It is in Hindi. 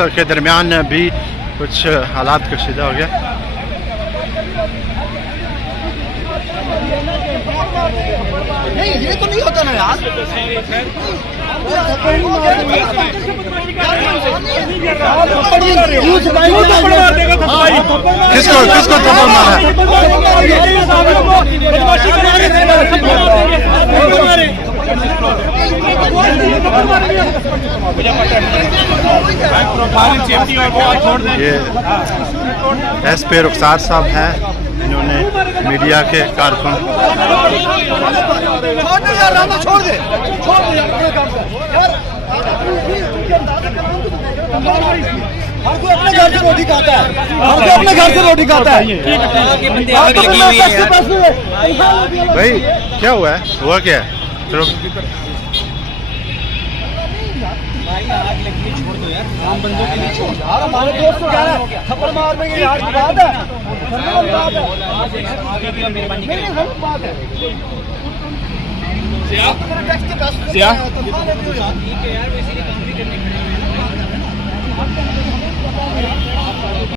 पुलिस के दरमियान भी कुछ हालात कशीदा हो गया। नहीं ये तो नहीं होता ना यार। किसको किसको थप्पड़ मारा है? ये SP रुखसार साहब हैं, इन्होंने मीडिया के कारकुन छोड़ दे हर कोई अपने घर से रोटी खाता है, हर कोई अपने घर से रोटी खाता है। भाई क्या हुआ है? हुआ क्या है? चलो छोड़ दो यार, आम बंदों के लिए छोड़ यार। हमारे दोस्त को क्या है थप्पड़ मार देंगे यार, की बात है।